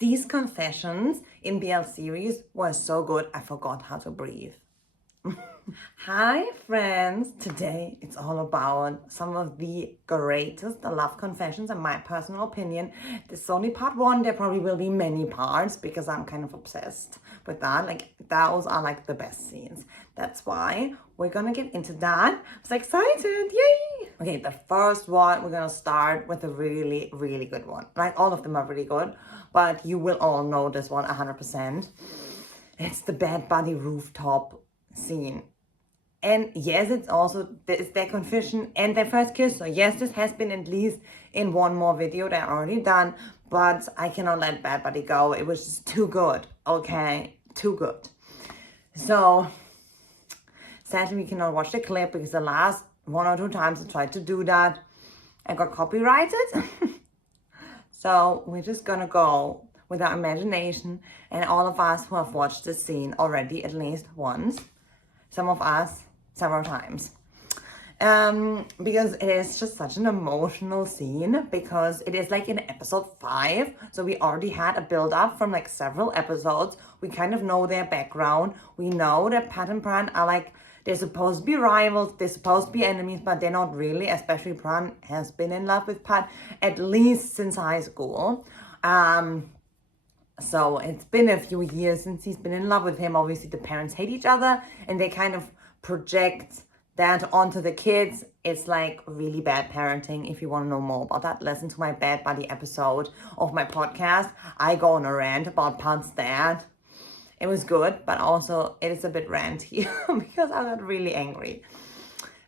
These confessions in BL series were so good, I forgot how to breathe. Hi friends! Today it's all about some of the greatest love confessions in my personal opinion. This is only part one. There probably will be many parts because I'm kind of obsessed with that. Like, those are like the best scenes. That's why we're gonna get into that. I'm so excited! Yay! Okay, the first one, we're gonna start with a really, really good one. Like, all of them are really good, but you will all know this one 100%. It's the bed buddy rooftop scene. And yes, it's also it's their confession and their first kiss. So yes, this has been at least in one more video that I already done, but I cannot let Bad Buddy go. It was just too good. Okay, too good. So sadly, we cannot watch the clip because the last 1 or 2 times I tried to do that, I got copyrighted. So we're just gonna go with our imagination, and all of us who have watched this scene already at least once, some of us several times, because it is just such an emotional scene, because it is like in episode 5, so we already had a build-up from like several episodes. We kind of know their background. We know that Pat and Pran are like, they're supposed to be rivals, they're supposed to be enemies, but they're not really, especially Pran has been in love with Pat at least since high school. So it's been a few years since he's been in love with him. Obviously, the parents hate each other and they kind of project that onto the kids. It's like really bad parenting. If you want to know more about that, listen to my Bad Buddy episode of my podcast. I go on a rant about Pat's dad. It was good, but also it is a bit ranty because I got really angry.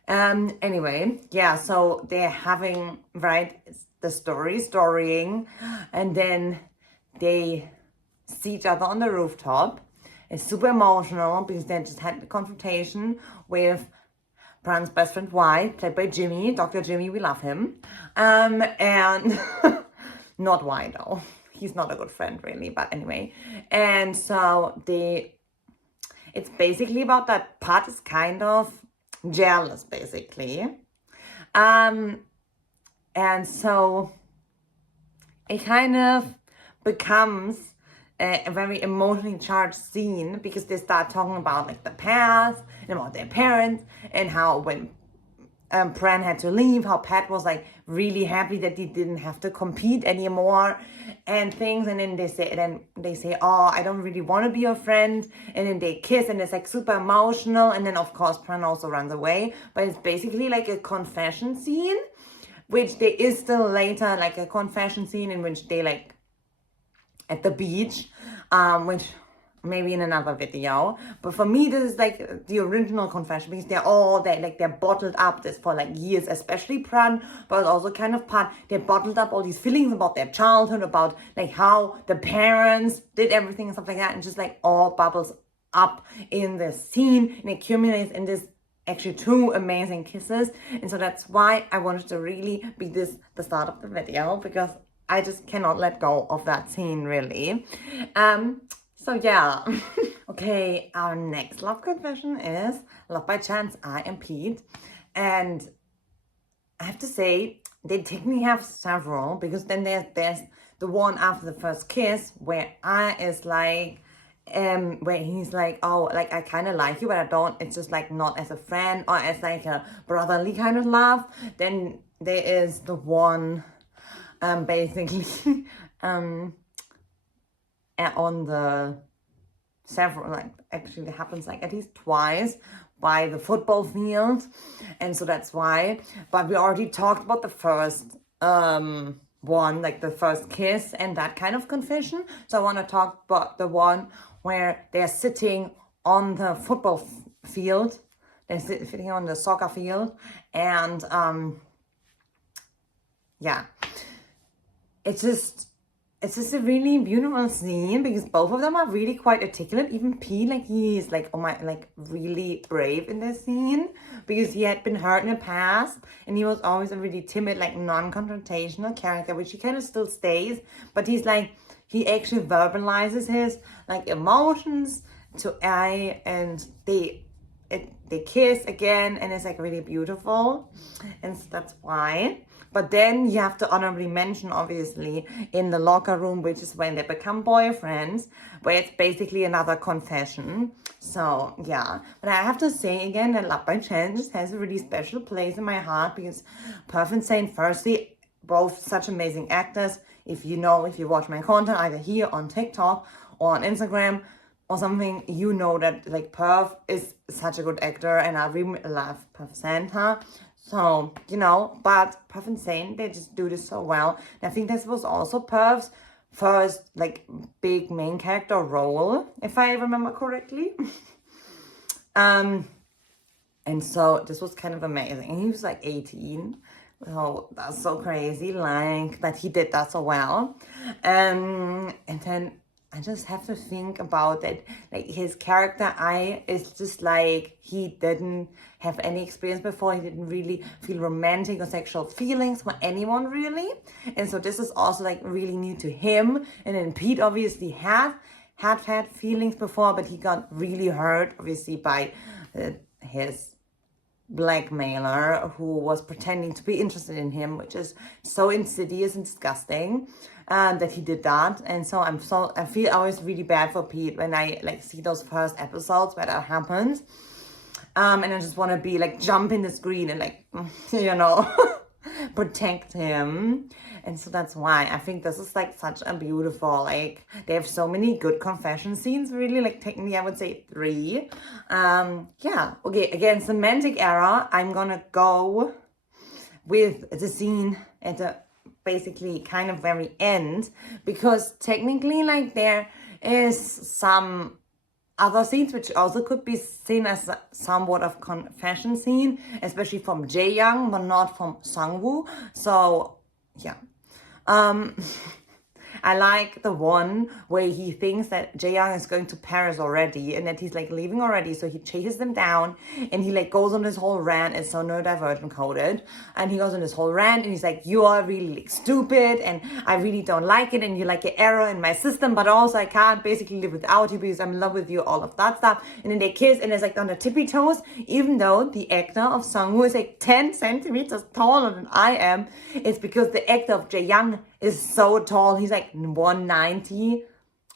Anyway, yeah, so they're having, right, the storying, and then they see each other on the rooftop. It's super emotional because they just had the confrontation with Pran's best friend Y, played by Jimmy, Dr. Jimmy, we love him. And not Y though. He's not a good friend really, but anyway. And so it's basically about that Pat is kind of jealous basically. And so it kind of becomes a very emotionally charged scene because they start talking about like the past and about their parents, and how when Pran had to leave, how Pat was like really happy that he didn't have to compete anymore and things. And then they say, oh, I don't really want to be your friend. And then they kiss and it's like super emotional. And then of course Pran also runs away, but it's basically like a confession scene, which there is still later like a confession scene in which they like at the beach, which maybe in another video. But for me, this is like the original confession because they're bottled up this for like years, especially Pran, but also kind of Pat. They bottled up all these feelings about their childhood, about like how the parents did everything and stuff like that, and just like all bubbles up in this scene and accumulates in this actually 2 amazing kisses. And so that's why I wanted to really be the start of the video, because I just cannot let go of that scene really. So yeah. Okay, our next love confession is Love by Chance. I am Pete, and I have to say they technically have several, because then there's the one after the first kiss where I is like, where he's like, oh, like I kind of like you, but I don't. It's just like not as a friend or as like a brotherly kind of love. Then there is the one, basically, on the several, like actually it happens like at least twice by the football field, and so that's why. But we already talked about the first one, like the first kiss and that kind of confession. So I want to talk about the one where they're sitting on the football field, they're sitting on the soccer field, and yeah, it's just a really beautiful scene because both of them are really quite articulate. Even P, like he's like, oh my, like really brave in this scene because he had been hurt in the past and he was always a really timid, like non-confrontational character, which he kind of still stays, but he's like, he actually verbalizes his like emotions to I, and they kiss again, and it's like really beautiful, and so that's why. But then you have to honorably mention, obviously, in the locker room, which is when they become boyfriends, where it's basically another confession. So yeah, but I have to say again that Love by Chance just has a really special place in my heart, because Perf and Saint, firstly, both such amazing actors. If you watch my content either here on TikTok or on Instagram or something, you know that like Perf is such a good actor, and I really love Perf Santa. So, but Perf and Saint, they just do this so well. And I think this was also Perf's first like big main character role, if I remember correctly. And so this was kind of amazing. And he was like 18. So that's so crazy, like that he did that so well. And then I just have to think about that, like his character is just like, he didn't have any experience before. He didn't really feel romantic or sexual feelings for anyone really. And so this is also like really new to him. And then Pete obviously had feelings before, but he got really hurt obviously by his blackmailer who was pretending to be interested in him, which is so insidious and disgusting that he did that. And so I feel always really bad for Pete when I like see those first episodes where that happens, and I just want to be like jump in the screen and like protect him. And so that's why I think this is like such a beautiful, like they have so many good confession scenes, really, like technically I would say 3. Yeah, okay, again, Semantic Error, I'm gonna go with the scene at the basically kind of very end, because technically like there is some other scenes which also could be seen as somewhat of confession scene, especially from JayYoung, but not from SangWoo. So yeah. I like the one where he thinks that JayYoung is going to Paris already and that he's like leaving already. So he chases them down and he like goes on this whole rant. It's so neurodivergent coded. And he goes on this whole rant and he's like, you are really like stupid and I really don't like it. And you're like an error in my system, but also I can't basically live without you because I'm in love with you, all of that stuff. And then they kiss and it's like on the tippy toes, even though the actor of SangWoo is like 10 centimeters taller than I am. It's because the actor of JayYoung is so tall. He's like 190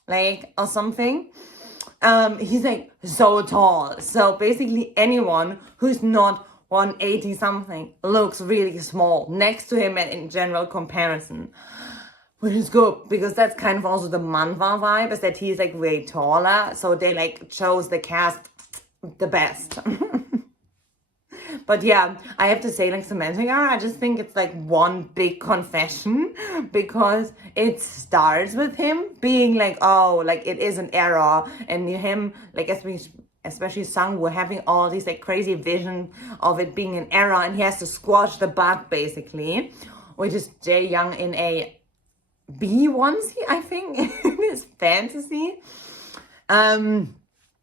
like or something. He's like so tall, so basically anyone who's not 180 something looks really small next to him and in general comparison, which is good because that's kind of also the manhwa vibe, is that he's like way taller, so they like chose the cast the best. But yeah, I have to say, like, Semantic Error, I just think it's like one big confession, because it starts with him being like, oh, like it is an error, and him, like, especially SangWoo having all these like crazy vision of it being an error, and he has to squash the bug basically, which is JayYoung in a bee onesie, I think, in his fantasy. And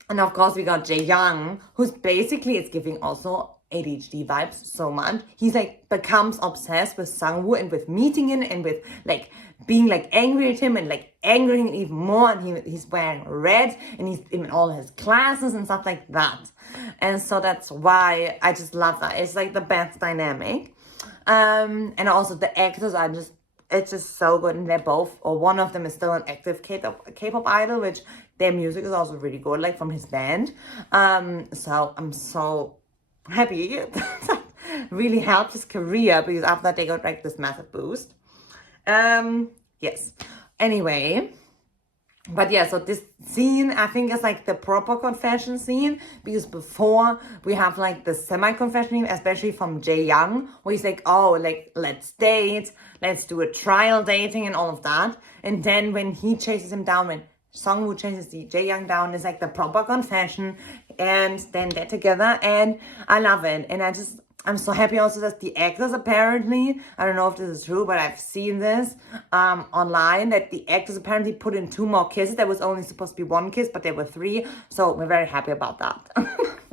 of course we got JayYoung, who's basically, it's giving also ADHD vibes so much. He's like becomes obsessed with SangWoo and with meeting him and with like being like angry at him and like angering him even more. And he's wearing red and he's in all his classes and stuff like that. And so that's why I just love that. It's like the best dynamic. And also the actors are just, it's just so good. And they're both, or one of them is still an active K-pop idol, which their music is also really good, like from his band. So I'm so happy that really helped his career, because after that they got like this massive boost. Yes, anyway, but yeah, so this scene I think is like the proper confession scene, because before we have like the semi-confession, especially from JayYoung, where he's like, oh, like let's date, let's do a trial dating and all of that. And then when he chases him down, when SangWoo chases the JayYoung down, is like the proper confession, and then they're together, and I love it. And I'm so happy also that the actors, apparently, I don't know if this is true, but I've seen this online, that the actors apparently put in 2 more kisses. There was only supposed to be 1 kiss, but there were 3, so we're very happy about that.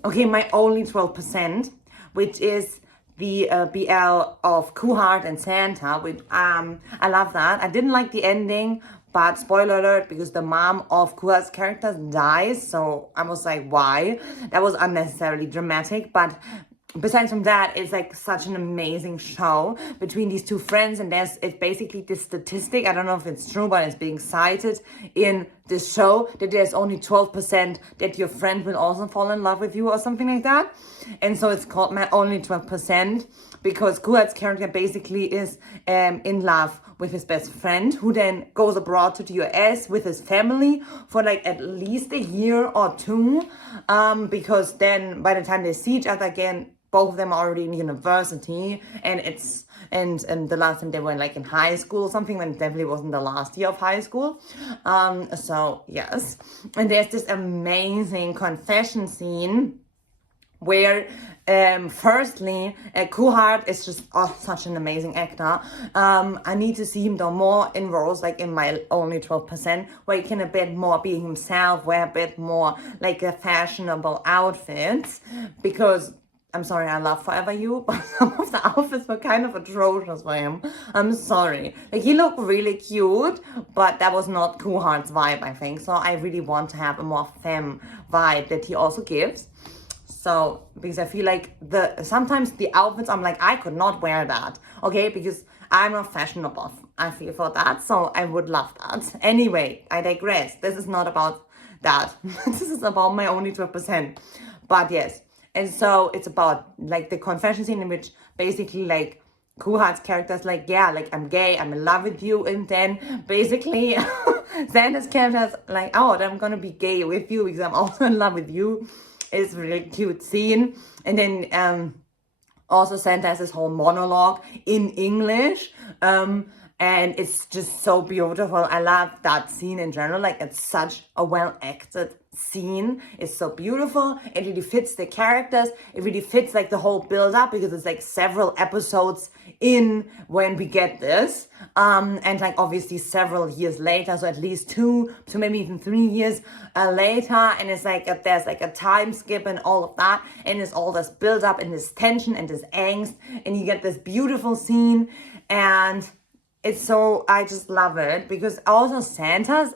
Okay, my only 12%, which is the BL of Kuhart and Santa, which I love that. I didn't like the ending, but spoiler alert, because the mom of Kuha's character dies, so I was like, why? That was unnecessarily dramatic, but besides from that, it's like such an amazing show between these two friends, and it's basically this statistic, I don't know if it's true, but it's being cited in this show, that there's only 12% that your friend will also fall in love with you or something like that. And so it's called only 12%, because Kuhat's character basically is in love with his best friend, who then goes abroad to the US with his family for like at least a year or two, because then by the time they see each other again, both of them are already in university, and the last time they were like in high school or something, when it definitely wasn't the last year of high school. So yes, and there's this amazing confession scene where firstly, Kuhart is just such an amazing actor. I need to see him though more in roles like in my only 12%, where he can a bit more be himself, wear a bit more like a fashionable outfits, because I'm sorry, I love Forever You, but some of the outfits were kind of atrocious for him. I'm sorry. Like, he looked really cute, but that was not Kuhart's vibe, I think. So I really want to have a more femme vibe that he also gives. So, because I feel like sometimes the outfits, I'm like, I could not wear that, okay? Because I'm not fashionable, I feel, for that. So I would love that. Anyway, I digress. This is not about that. This is about my only 12%. But yes. And so it's about like the confession scene in which basically like Kuhat's character is like, yeah, like I'm gay, I'm in love with you. And then basically Xander's character is like, oh, I'm going to be gay with you because I'm also in love with you. It's a really cute scene. And then also Santa has this whole monologue in English. And it's just so beautiful. I love that scene in general. Like, it's such a well-acted scene. It's so beautiful. It really fits the characters. It really fits like the whole build-up, because it's like several episodes in when we get this. And like obviously several years later, so at least 2 to maybe even 3 years later. And it's like there's like a time skip and all of that. And it's all this build-up and this tension and this angst. And you get this beautiful scene. And it's so, I just love it, because also Santa's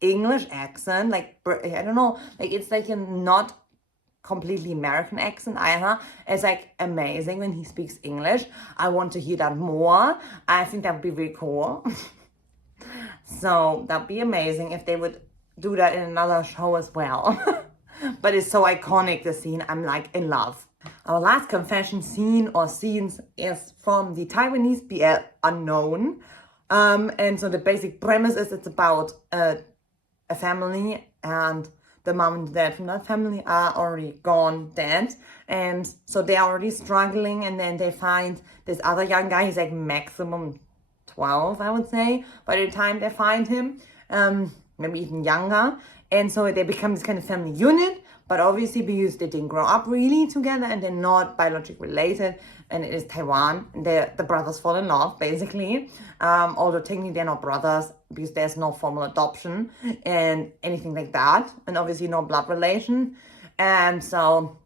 English accent, like, I don't know, like, it's like a not completely American accent either. It's like amazing when he speaks English. I want to hear that more. I think that would be really cool. So that'd be amazing if they would do that in another show as well. But it's so iconic, the scene. I'm like in love. Our last confession scene or scenes is from the Taiwanese BL Unknown. And so the basic premise is it's about a family, and the mom and dad from that family are already gone, dead. And so they're already struggling, and then they find this other young guy. He's like maximum 12, I would say, by the time they find him, maybe even younger. And so they become this kind of family unit, but obviously because they didn't grow up really together and they're not biologically related, and it is Taiwan, the brothers fall in love, basically. Although technically they're not brothers because there's no formal adoption and anything like that, and obviously no blood relation. And so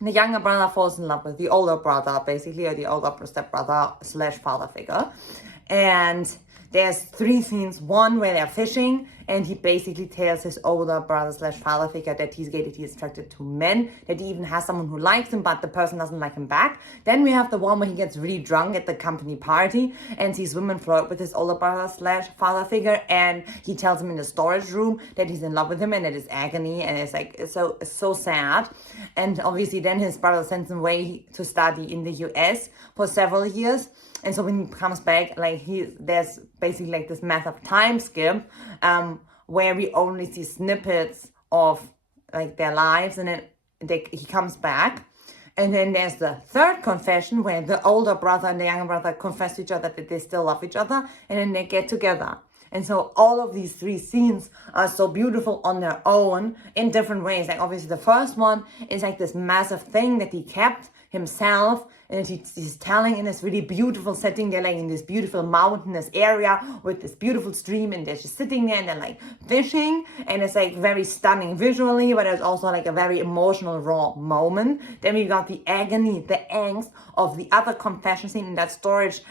the younger brother falls in love with the older brother, basically, or the older stepbrother / father figure. And there's 3 scenes. One where they're fishing, and he basically tells his older brother / father figure that he's gay, that he's attracted to men, that he even has someone who likes him, but the person doesn't like him back. Then we have the one where he gets really drunk at the company party and sees women flirt with his older brother / father figure, and he tells him in the storage room that he's in love with him, and it is agony, and it's like it's so sad. And obviously then his brother sends him away to study in the US for several years. And so when he comes back, like there's basically like this massive time skip, where we only see snippets of like their lives, and then he comes back. And then there's the third confession where the older brother and the younger brother confess to each other that they still love each other, and then they get together. And so all of these 3 scenes are so beautiful on their own in different ways. Like obviously the first one is like this massive thing that he kept himself, and he's telling in this really beautiful setting. They're like in this beautiful mountainous area with this beautiful stream, and they're just sitting there and they're like fishing, and it's like very stunning visually, but it's also like a very emotional raw moment. Then we got the agony, the angst of the other confession scene in that storage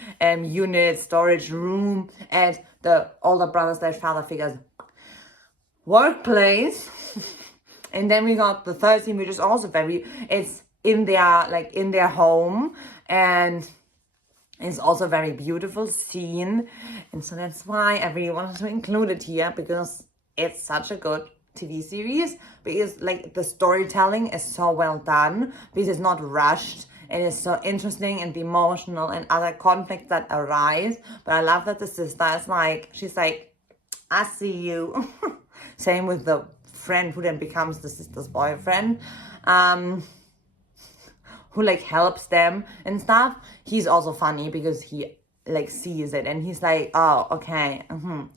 storage room at the older brother / father figure's workplace. And then we got the third scene, which is also it's in their home, and it's also a very beautiful scene. And so that's why I really wanted to include it here, because it's such a good TV series, because like the storytelling is so well done, because it's not rushed, and it's so interesting and emotional and other conflicts that arise. But I love that the sister is like, she's like, I see you. Same with the friend who then becomes the sister's boyfriend, who like helps them and stuff. He's also funny because he like sees it and he's like, oh, okay,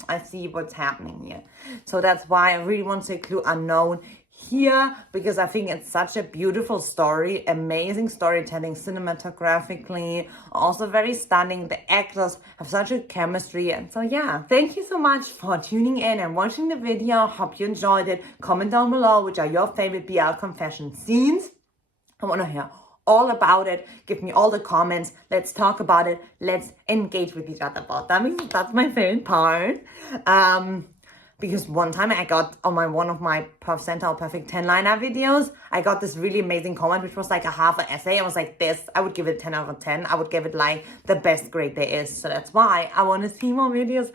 I see what's happening here. So that's why I really want to include Unknown here, because I think it's such a beautiful story, amazing storytelling, cinematographically, also very stunning. The actors have such a chemistry. And so yeah, thank you so much for tuning in and watching the video. Hope you enjoyed it. Comment down below which are your favorite BL confession scenes. I want to hear all about it. Give me all the comments. Let's talk about it. Let's engage with each other about that, because that's my favorite part. Because one time I got on one of my percentile perfect 10-liner videos, I got this really amazing comment, which was like a half an essay. I was like, this, I would give it 10 out of 10. I would give it like the best grade there is. So that's why I want to see more videos,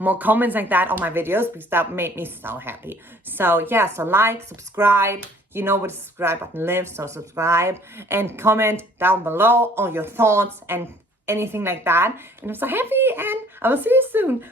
more comments like that on my videos, because that made me so happy. So yeah, so like, subscribe. You know where the subscribe button lives, so subscribe and comment down below all your thoughts and anything like that. And I'm so happy, and I will see you soon.